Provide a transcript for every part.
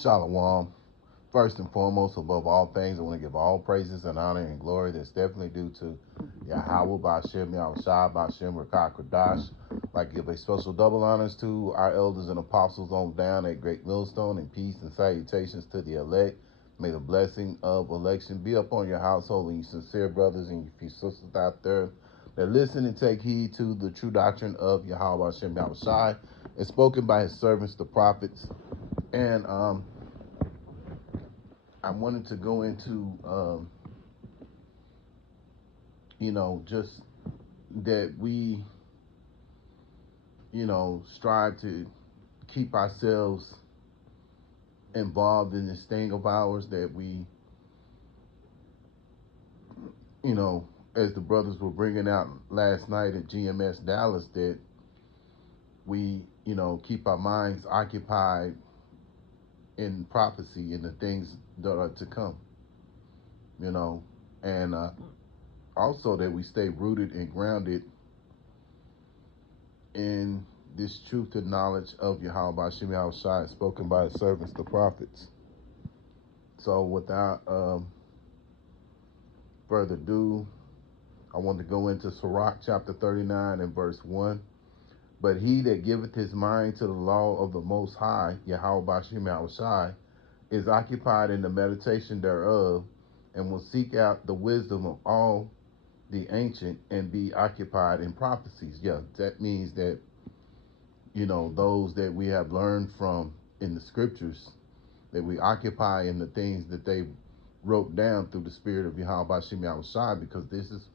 Shalom. First and foremost, above all things, I want to give all praises and honor and glory that's definitely due to Yahweh Bashem, Yahushua Bashem, Rakah Kodash. Like give a special double honors to our elders and apostles on down at Great Millstone, and peace and salutations to the elect. May the blessing of election be upon your household and your sincere brothers and your few sisters out there that listen and take heed to the true doctrine of Yahweh Bashem, Yahushua, and spoken by his servants, the prophets. And I wanted to go into, just that we, strive to keep ourselves involved in this thing of ours that we, as the brothers were bringing out last night at GMS Dallas, that we, keep our minds occupied in prophecy and the things that are to come, and also that we stay rooted and grounded in this truth and knowledge of Yahweh Bashem Yahushua spoken by his servants, the prophets. So without further ado, I want to go into Sirach chapter 39 and verse 1. But he that giveth his mind to the law of the Most High, Yahweh Bashem Yahushua, is occupied in the meditation thereof, and will seek out the wisdom of all the ancient and be occupied in prophecies. Yeah, that means that, those that we have learned from in the scriptures, that we occupy in the things that they wrote down through the spirit of Yahweh Bashem Yahushua, because this is,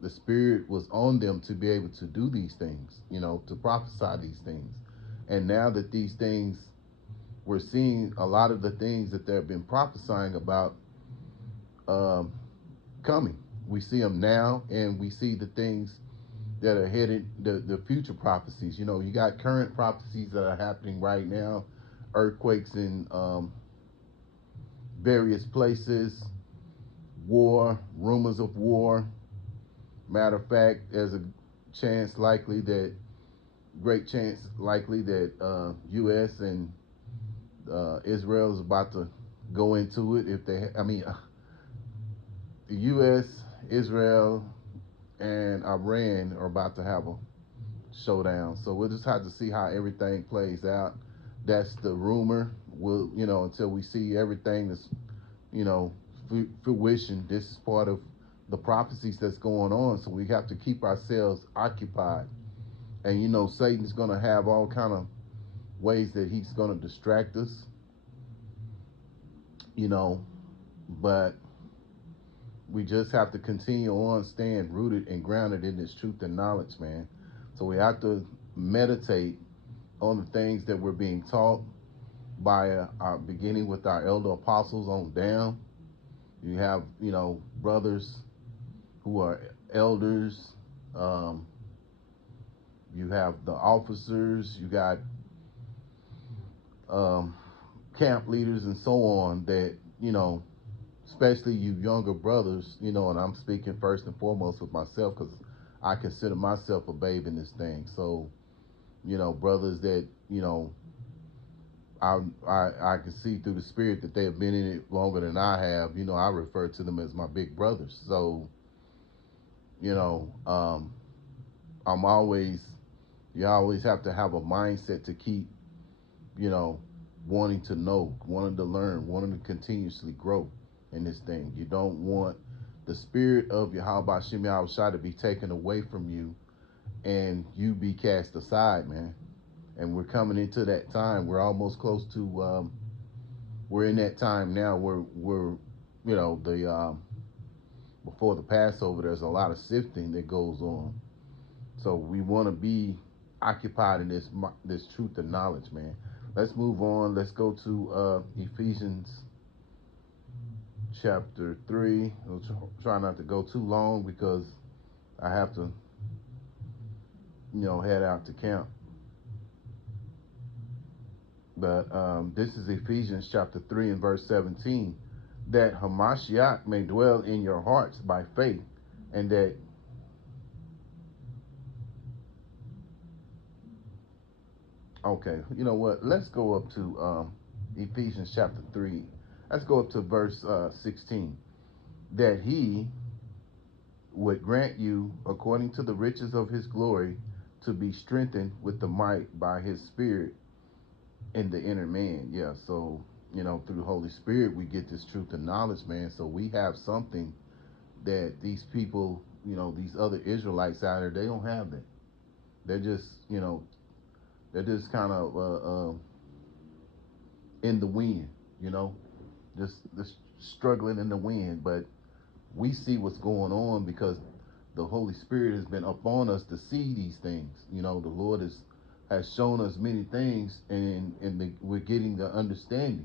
the spirit was on them to be able to do these things, to prophesy these things. And now that these things, we're seeing a lot of the things that they've been prophesying about coming. We see them now, and we see the things that are headed, the future prophecies. You got current prophecies that are happening right now, earthquakes in various places, war, rumors of war. Matter of fact, there's a great chance likely that U.S. and Israel is about to go into it. The U.S., Israel, and Iran are about to have a showdown. So we'll just have to see how everything plays out. That's the rumor. We'll, until we see everything that's, fruition. This is part of the prophecies that's going on. So we have to keep ourselves occupied. And, Satan's going to have all kind of ways that he's going to distract us, but we just have to continue on staying rooted and grounded in this truth and knowledge, man. So we have to meditate on the things that we're being taught by beginning with our elder apostles on down. You have, brothers who are elders. You have the officers. You got camp leaders and so on that, especially you younger brothers, and I'm speaking first and foremost with myself because I consider myself a babe in this thing. So, brothers that, I can see through the spirit that they have been in it longer than I have. I refer to them as my big brothers. So, I'm always, you always have to have a mindset to keep, wanting to know, wanting to learn, wanting to continuously grow in this thing. You don't want the spirit of Yahweh Bashem Yahushua to be taken away from you and you be cast aside, man. And we're coming into that time. We're almost close to, we're in that time now where we're, before the Passover, there's a lot of sifting that goes on. So we want to be occupied in this truth and knowledge, man. Let's move on. Let's go to Ephesians chapter 3. I'll try not to go too long because I have to, head out to camp. But this is Ephesians chapter 3 and verse 17. That Hamashiach may dwell in your hearts by faith, and that Okay, you know what? Let's go up to Ephesians chapter 3. Let's go up to verse 16. That he would grant you, according to the riches of his glory, to be strengthened with the might by his Spirit in the inner man. Yeah, so, through the Holy Spirit, we get this truth and knowledge, man. So we have something that these people, these other Israelites out there, they don't have that. They're just, they're just kind of in the wind, you know, just struggling in the wind. But we see what's going on because the Holy Spirit has been upon us to see these things. The Lord has shown us many things, and we're getting the understanding.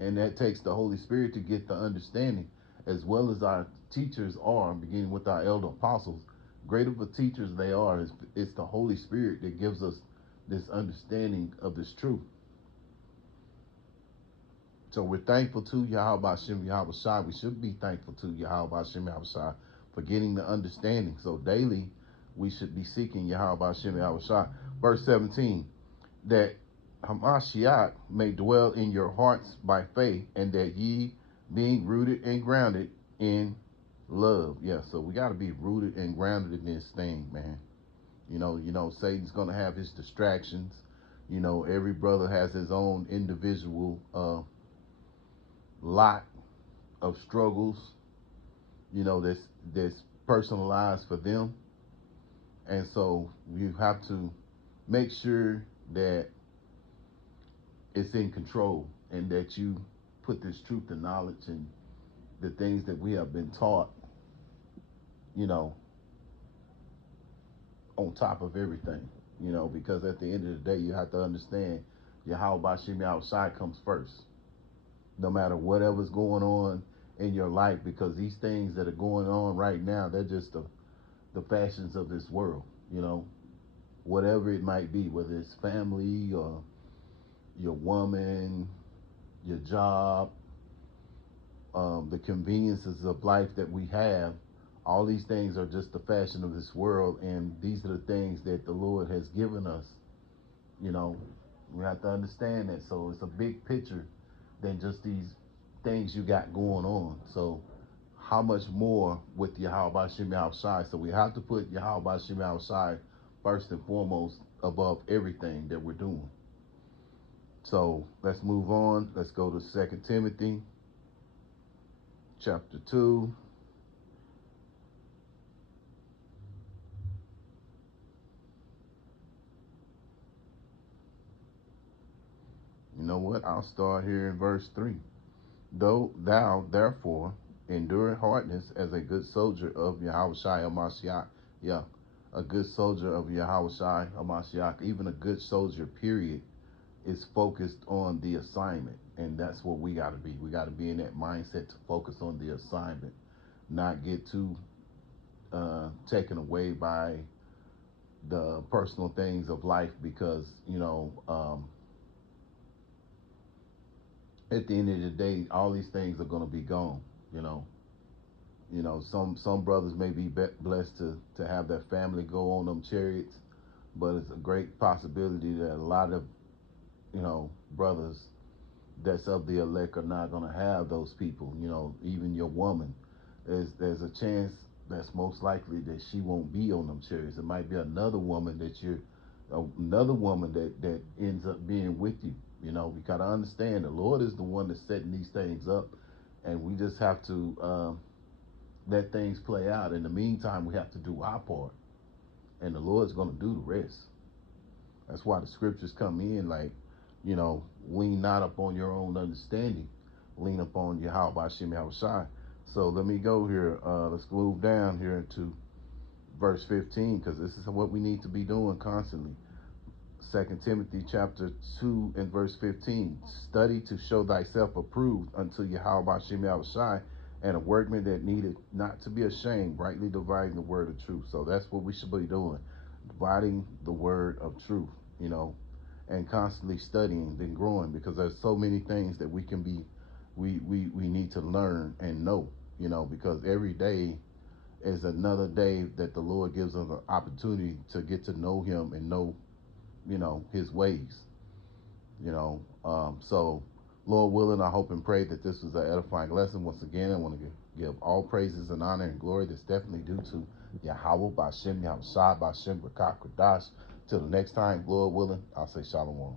And that takes the Holy Spirit to get the understanding, as well as our teachers are, beginning with our elder apostles. Great of the teachers they are, it's the Holy Spirit that gives us this understanding of this truth. So we're thankful to Yahweh Shem Yahweh Shai. We should be thankful to Yahweh Shem Yahweh Shai for getting the understanding. So daily we should be seeking Yahweh Shem Yahweh Shai. Verse 17, that Hamashiach may dwell in your hearts by faith, and that ye being rooted and grounded in love. Yeah, so we got to be rooted and grounded in this thing, man. Satan's going to have his distractions. Every brother has his own individual lot of struggles, that's personalized for them. And so you have to make sure that it's in control, and that you put this truth and knowledge and the things that we have been taught, you know, on top of everything, because at the end of the day, you have to understand Yahweh Bashim outside comes first, no matter whatever's going on in your life, because these things that are going on right now, they're just the fashions of this world, whatever it might be, whether it's family or your woman, your job, the conveniences of life that we have. All these things are just the fashion of this world, and these are the things that the Lord has given us. We have to understand that. So it's a big picture than just these things you got going on. So how much more with Yahweh Shem Shai? So we have to put Yahweh Shem Shai first and foremost above everything that we're doing. So let's move on. Let's go to 2 Timothy chapter 2. You know what? I'll start here in verse 3. Though thou therefore endure hardness as a good soldier of Yahweh Shai Hamashiach. Yeah, a good soldier of Yahweh Shai Hamashiach, even a good soldier, period, is focused on the assignment. And that's what we got to be. We got to be in that mindset to focus on the assignment, not get too taken away by the personal things of life, because, at the end of the day, all these things are going to be gone. You know, some brothers may be blessed to have their family go on them chariots, but it's a great possibility that a lot of brothers that's of the elect are not going to have those people. Even your woman, there's a chance that's most likely that she won't be on them chariots. It might be another woman that ends up being with you. We gotta understand the Lord is the one that's setting these things up, and we just have to let things play out. In the meantime, we have to do our part, and the Lord's going to do the rest. That's why the scriptures come in like, lean not upon your own understanding, lean upon Yahweh Shem Shai. So let me go here. Let's move down here to verse 15, because this is what we need to be doing constantly. 2 Timothy chapter 2 and verse 15. Study to show thyself approved unto Yahweh Shem Shai, and a workman that needed not to be ashamed, rightly dividing the word of truth. So that's what we should be doing, dividing the word of truth, and constantly studying and growing, because there's so many things that we need to learn and know, because every day is another day that the Lord gives us an opportunity to get to know him and know his ways. So Lord willing, I hope and pray that this was an edifying lesson. Once again, I want to give all praises and honor and glory that's definitely due to Yahweh, Bashem, Yahushua, Bashem, Rakak, Kradash. Till the next time, Lord willing, I'll say Shalom.